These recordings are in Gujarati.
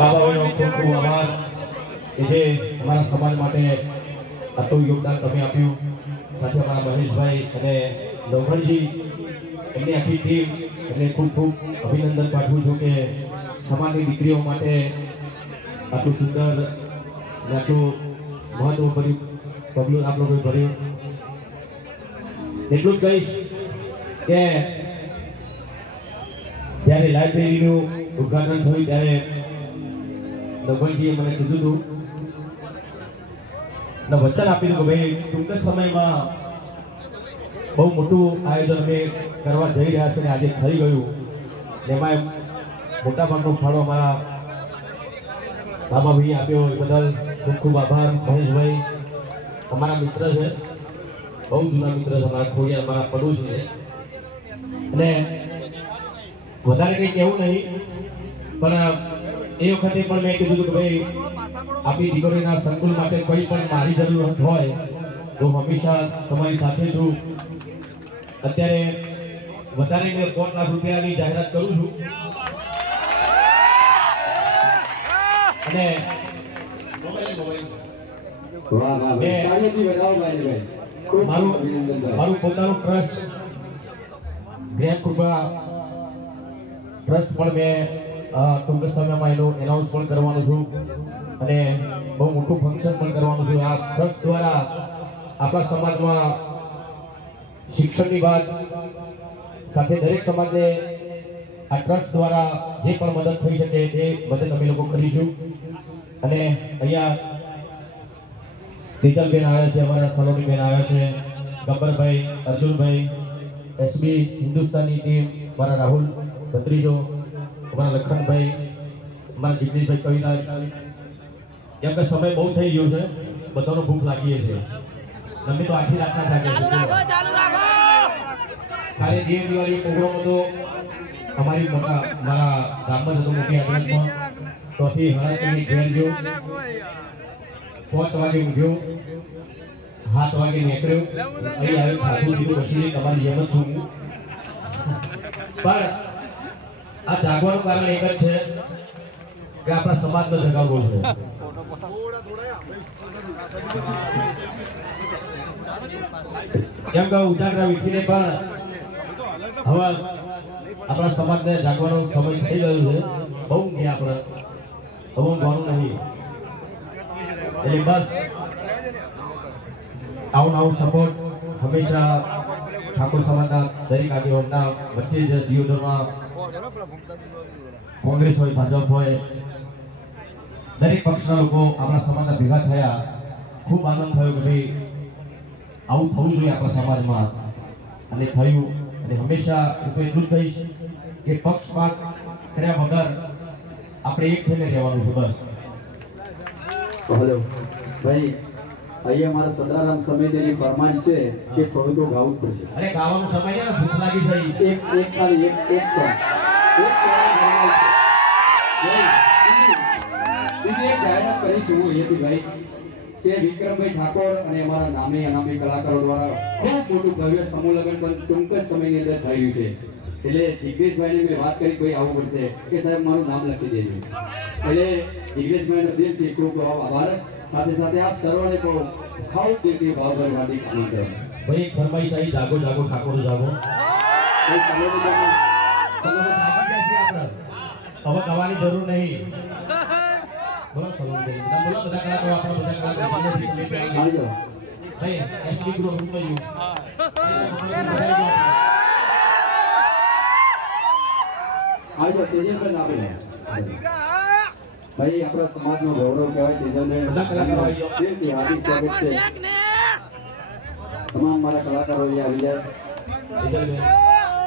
બાબાઓનો ખૂબ ખૂબ આભાર કે જે અમારા સમાજ માટે આટલું યોગદાન તમે આપ્યું. સાથે અમારા મહેશભાઈ અને નવઘણજી એમની આખી ટીમ એટલે ખૂબ ખૂબ અભિનંદન પાઠવું છું કે સમાજની દીકરીઓ માટે આટલું સુંદર અને આટલું મહત્વભર્યું પગલું આપ લોકોએ ભર્યું. એટલું જ કહીશ કે જ્યારે લાઇબ્રેરીનું ઉદ્ઘાટન થયું ત્યારે નવઘણજીએ મને કીધું હતું અને વચન આપ્યું કે ભાઈ ટૂંક જ સમયમાં બહુ મોટું આયોજન અમે કરવા જઈ રહ્યા છે અને આજે થઈ ગયું. એમાં મોટાભાગનો ફાળો અમારા બાબાભાઈએ આપ્યો એ બદલ ખૂબ ખૂબ આભાર. મહેશભાઈ અમારા મિત્ર છે, બહુ જૂના મિત્ર છે, અમારા ખોડિયા અમારા પડોશી છે અને વધારે કંઈ કહેવું નહીં, પણ એ વખતે પણ મેં કીધું કે ભાઈ આપણી દીકરીના સંકુલ માટે કોઈ પણ મારી જરૂરત હોય તો હંમેશા તમારી સાથે છું. અત્યારે વધારે મેં 5 લાખ રૂપિયાની જાહેરાત કરું છું અને મારું પોતાનું ટ્રસ્ટ ગ્રેમ કૃપા ટ્રસ્ટ પણ મેં ટૂંક સમયમાં એનું એનાઉન્સ પણ કરવાનું છું અને બહુ મોટું ફંક્શન પણ કરવાનું છું. આ ટ્રસ્ટ દ્વારા આપણા સમાજમાં શિક્ષણની વાત સાથે દરેક સમાજને આ ટ્રસ્ટ દ્વારા જે પણ મદદ થઈ શકે એ મદદ અમે લોકો કરીશું. અને અહીંયા તેજલબેન આવ્યા છે, અમારા સલોનીબેન આવ્યા છે, ગબ્બરભાઈ, અર્જુનભાઈ, એસબી હિન્દુસ્તાની ટીમ, મારા રાહુલ ભત્રીજો, અમારા લખનભાઈ, અમારા જિગ્નેશભાઈ કવિતા. કેમ કે સમય બહુ થઈ ગયો છે, બધાનો ભૂખ લાગી છે, અમે તો આખી રાતના થાકે છે. ખાલી જે દિવાળી પ્રોગ્રામ હતો અમારી મારા ગામમાં હતો મોટી આદરતમાં, તોથી હળાથી ઘેર ગયો, 5 વાગે ઉઠ્યો, 7 વાગે નીકળ્યો, અહીં આવી ખાધું પીધું, પછી તમારી જેમ જ છું. પણ આ જાગવાનું કારણ એક જ છે કે આપણા સમાજનો જગાવવો છે. કેમ કે ઉજાગરા વીઠીને પણ હવે આપણા સમાજને જાગવાનો સમય થઈ ગયો છે. બહુ ગયા આપણે હવે ઊંઘવાનું નહીં, એટલે બસ આવું સપોર્ટ હંમેશા ઠાકોર સમાજના દરેક આગેવાનના વચ્ચે જ દિયોદરમાં કોંગ્રેસ હોય, ભાજપ હોય, દરેક પક્ષના લોકો આપણા સમાજના ભેગા થયા. ખૂબ આનંદ થયો કે ભાઈ આવું થવું જોઈએ આપણા સમાજમાં અને થયું. અને હંમેશા હું તો એટલું જ કહીશ કે પક્ષપાત કર્યા વગર આપણે એક થઈને રહેવાનું છે. બસ. હેલો ભાઈ, અહીંયા મારા સદરારામ સમિતિની ફરમાઈશ છે કે થોડું તો ગાવું જ પડશે. અરે ગાવાનો સમય છે ને, ભૂખ લાગી છે. એક ખાલી એક સોંગ બીજી એક જાહેરાત કરીશું હું અહીંયાથી ભાઈ કે વિક્રમભાઈ ઠાકોર અને અમારા નામે અનામી કલાકારો દ્વારા ખૂબ મોટું ભવ્ય સમૂહ લગ્ન પણ ટૂંક જ સમયની અંદર થયું છે. એટલે જિગ્નેશભાઈને મેં વાત કરી ભાઈ આવું પડશે કે સાહેબ મારું નામ લખી દેજો. એટલે જિગ્નેશભાઈનો દિલથી ખૂબ આભાર. સાથે સાથે આપ સર્વને પણ ખાવ દેતી ભાવભરી હાર્દિક આમંત્રણ. ભાઈ ફરમાઈશ આવી જાગો જાગો ઠાકોર જાગો. હવે કવાની જરૂર નહીં. બોલો સલોન બોલો બધા કલાકારો આપણા બધા કલાકારો ભાઈ એસડી ગ્રુપ હું કહ્યું આવજો તેજલબેન આપે ભાઈ આપણા સમાજનો ગૌરવ કહેવાય. તેજલબેન બધા કલાકારો આવી જાઓ. હાર્દિક સ્વાગત છે. તમામ મારા કલાકારો અહીંયા આવી જાય. તેજલબેન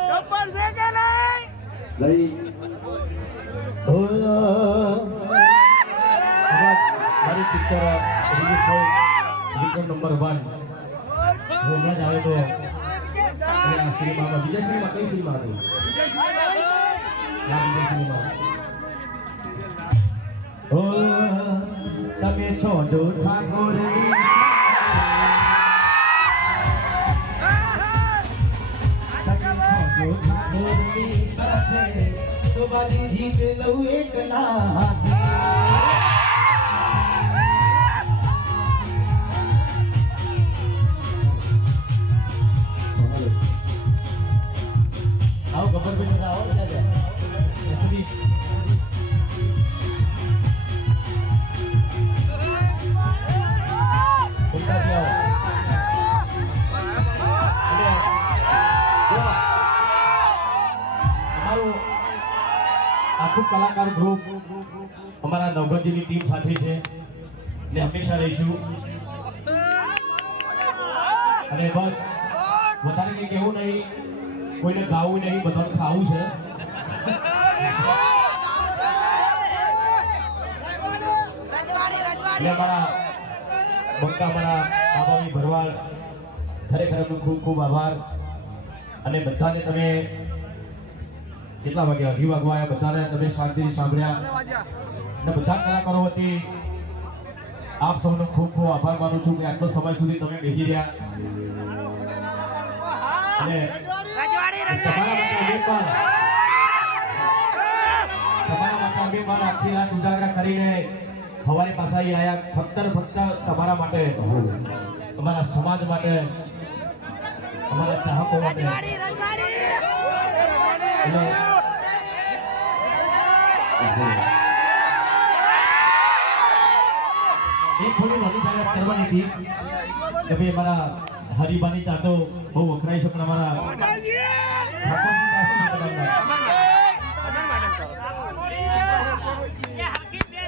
ગબ્બર છે કે નહીં? લઈ મારી પિક્ચર રિલીઝ થઈ વિક્રમ નંબર 1 હું હમણાં જ આવ્યો તો સિનેમામાં. વિજય સિનેમા કઈ સિનેમા હતી? વિજય સિનેમા. તમે છો જો ઠાકોર જીત લઉં એક ના અમારા નવગંજની ટીમ સાથે છે ને હંમેશા રહીશું. અને બસ વધારે કંઈ કહેવું નહીં, કોઈને ગાવું નહીં, બધાને ખાવું છે. એટલે અમારા બંકા અમારા બાબાભાઈ ભરવાડ, ખરેખર એમનો ખૂબ ખૂબ આભાર. અને બધાને તમે કેટલા વાગ્યા 2 વાગવા આવ્યા, બધાને તમે શાંતિથી સાંભળ્યા અને બધા કલાકારો વતી આપ સૌનો ખૂબ ખૂબ આભાર માનું છું કે આટલો સમય સુધી તમે બેસી રહ્યા. અને તમારા માટે આખી રાત ઉજાગરા કરીને સવારે પાછા અહીં આવ્યા ફક્ત ને ફક્ત તમારા માટે, તમારા સમાજ માટે, અમારા ચાહકો માટે. એક થોડી વધુ જાહેરાત કરવાની હતી કે ભાઈ અમારા હરિભાની ચાતો બહુ વખરાય છે, પણ અમારા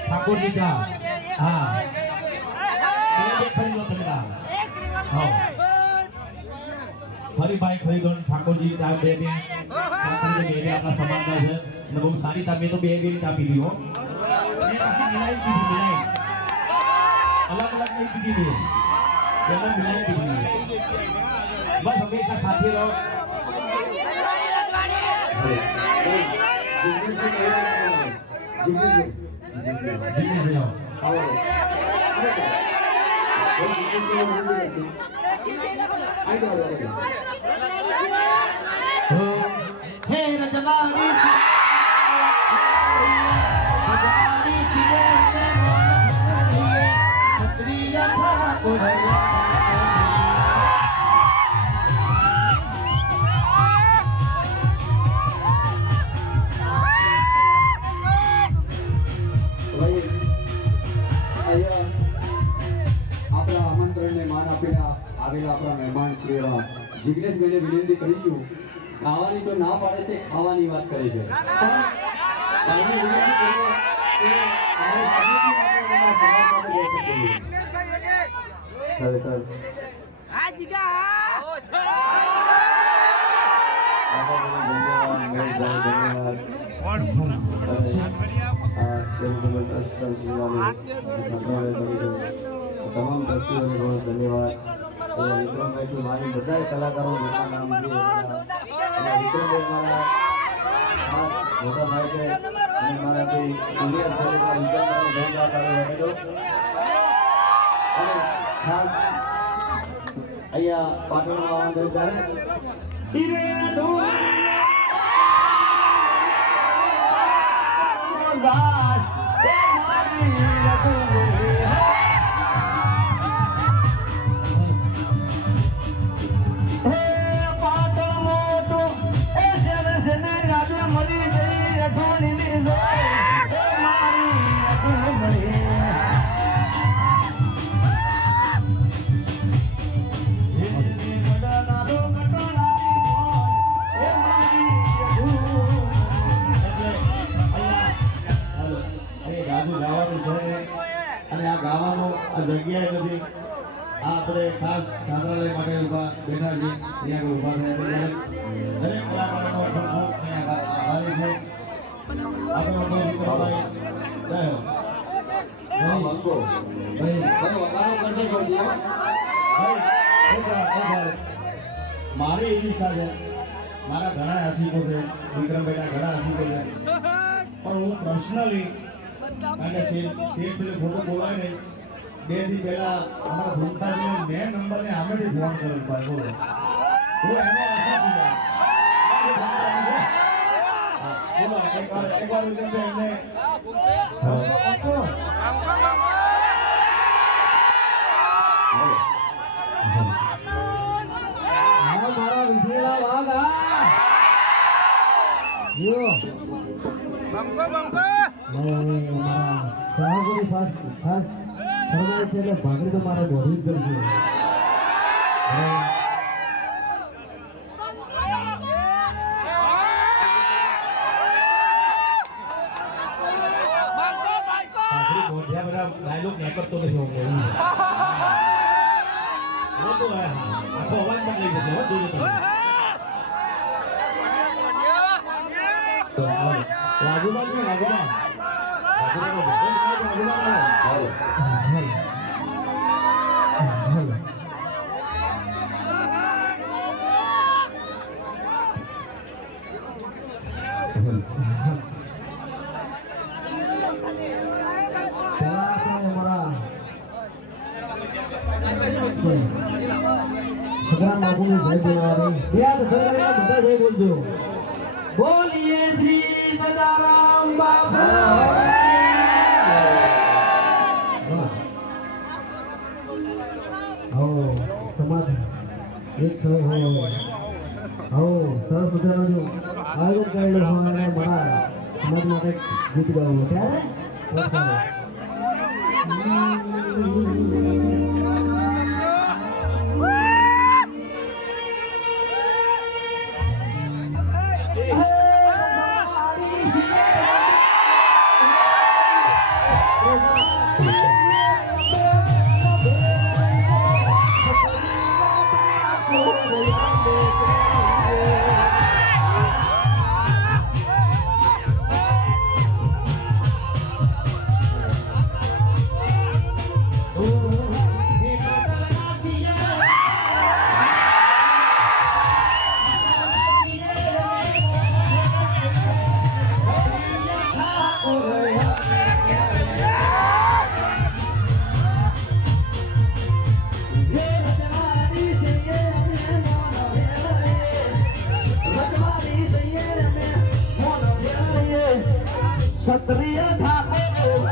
ઠાકોરજી ચા, હા ખરીદો તમે. હરિભાઈ ખરીદો, ઠાકોરજી ચા બે આપણા સમાજના છે અને બહુ સારી ચા. મેં તો બે ચા પીધી હો, અલગ અલગ નહીં પીધી, મિલાઈ પીધી. બસ હંમેશા સાથે રહો. હે રજનાની આપણા આમંત્રણને માન આપીને આવેલા આપણા મહેમાન શ્રી એવા જિગ્નેશભાઈને વિનંતી કરીશું. ખાવાની તો ના પાડે છે, ખાવાની વાત કરે છે. તમામ દ્રષ્ટિઓને બહુ ધન્યવાદ. વિક્રમભાઈથી મારી બધા કલાકારો જેના નામ છે વિક્રમભાઈ મારા ખાસ મોટા ભાઈ છે અને મારા ભાઈ સિનિયર છે અને ખાસ અહીંયા પાટણમાં આવવાનું ત્યારે અને આ ગાવાનો આ જગ્યાએ નથી. આ આપણે ખાસ છાત્રાલય માટે ઊભા બેઠા છીએ, અહીંયા આગળ ઊભા થયા દરેક કલાકારોનો ખૂબ ખૂબ આભારી છે. આપણે વિક્રમભાઈ મારી એવી ઈચ્છા છે, મારા ઘણા આશિકો છે, વિક્રમભાઈના ઘણા આશિકો છે, પણ હું પર્સનલી કારણ કે સ્ટેજ ફોટો બોલાય ને 2 દી પહેલા અમારા ભૂમતાજીને મેં નંબરને આમેથી ફોન કર્યો ભાઈ બોલો હું એનો આશા છું બોલો એકવાર વિક્રમભાઈ એમને મારા વિજયલા વાઘા ખાસ ફરમાય છે એટલે ભાગડી તો મારે દોડવી જ કરશે. બંકો સાસરી મોઢિયા બધા ડાયલોગ નીકળતો નથી હું એવું છે. હો તો આખો અવાજ બદલાઈ જશે હો જોજો તમે. રાજુભાઈ ને રાજુભાઈ બોલીએ શ્રી સદારામ બાપા સમાજ એક થયો હોય સરસ મજાનો આયોજન કરેલું હોય અને મારા સમાજ માટે ગીત ગાવું ત્યારે ક્ષત્રિય ઠાકોર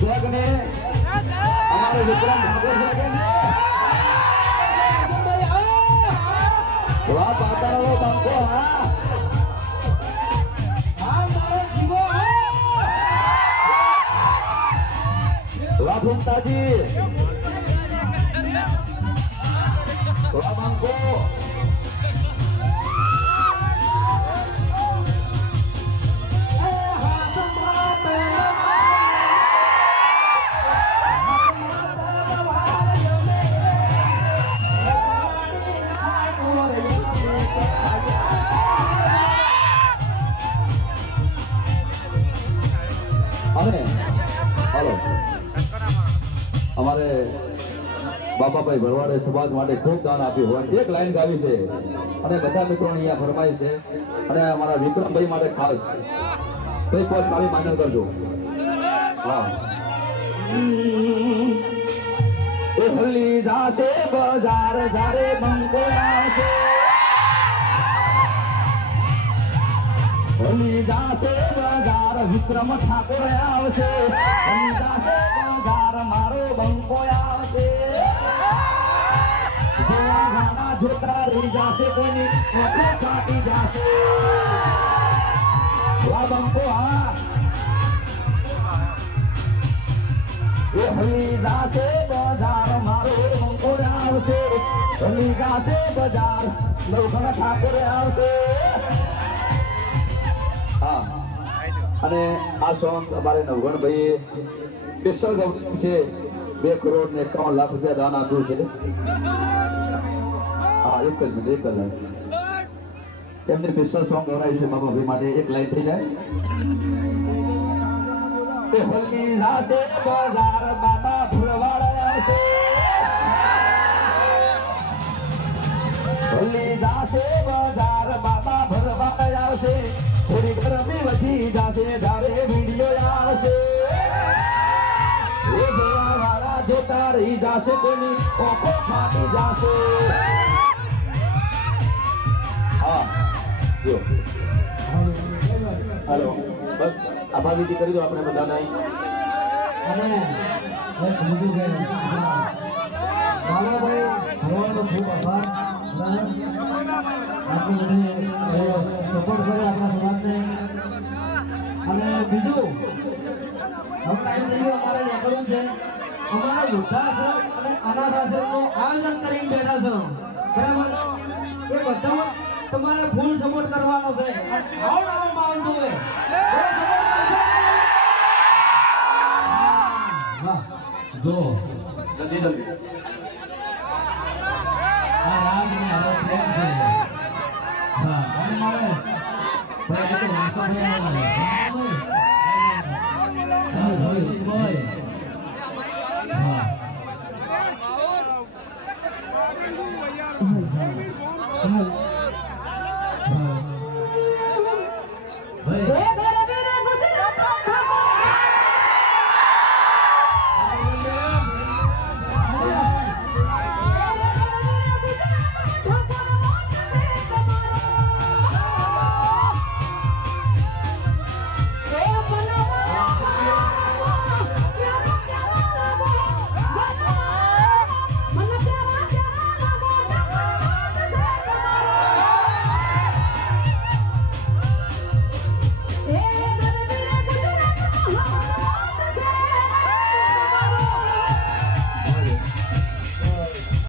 જગને અમારે વિક્રમ ઠાકોર જગને વાહ પાતાળો બાંકો હા વાહ ભૂમતાજી વાહ બાંકો અને હાલો અમારે બાપાભાઈ ભરવાડે સમાજ માટે ખૂબ દાન આપ્યું હોય એક લાઈન ગાવી છે અને બધા મિત્રોને અહીંયા ફરમાય છે અને અમારા વિક્રમભાઈ માટે ખાસ કઈ કોઈ સારી માન્ય કરજો હા એ હલી જાશે બજાર જારે બંકો આવશે હલી જાશે બજાર વિક્રમ ઠાકોર આવશે હલી જાશે બજાર મારો બંકો આવશે જોવાના જોતા રહી જાશે કોઈની આંખો કાપી જાશે વાહ બંકો હા એ હલી જાશે બજાર મારો બંકો આવશે હલી જાશે બજાર નવઘણ ઠાકોર આવશે હા અને આ સોંગ અમારે નવગણભાઈએ સ્પેશિયલ ગવર્મેન્ટ છે 2 કરોડ ને 51 લાખ રૂપિયા દાન આપ્યું છે હા એક જ એમને સ્પેશિયલ સોંગ ગવડાવ્યું છે બાબાભાઈ માટે એક લાઈન થઈ જાય એ હલ્લી જાશે બજાર બાબા ભૂલવાડ આવશે હલ્લી જાશે બજાર બાબા ભરવાડ આવશે થોડી ગરમી વધી જાશે ધારે વિડીયો આવશે એ જોવાવાળા જોતા રહી જાશે કોઈની ઓખો ફાટી જાશે હા જો હાલો બસ આભાર વિધિ કરી દો આપણે બધાને અને એક બીજું કે બાલાભાઈ ભરવાડનો ખૂબ આભાર આપણે બધે સપોર્ટ કરે આપણા સમાજને અને બીજું હવે ટાઈમ થઈ ગયો અમારે નીકળવું છે અમારા વૃદ્ધાશ્રમ અને અનાથ આશ્રમનું આયોજન કરીને બેઠા છે બરાબર એ બધામાં તમારે ફૂલ સપોર્ટ કરવાનો છે આવો આવો માહોલ જોવે વાહ જો જલ્દી જલ્દી આ રાગ ને આવો પ્રેમ છે હા અને મારે ભાઈ આ તો વાંચો છે ભાઈ ભાઈ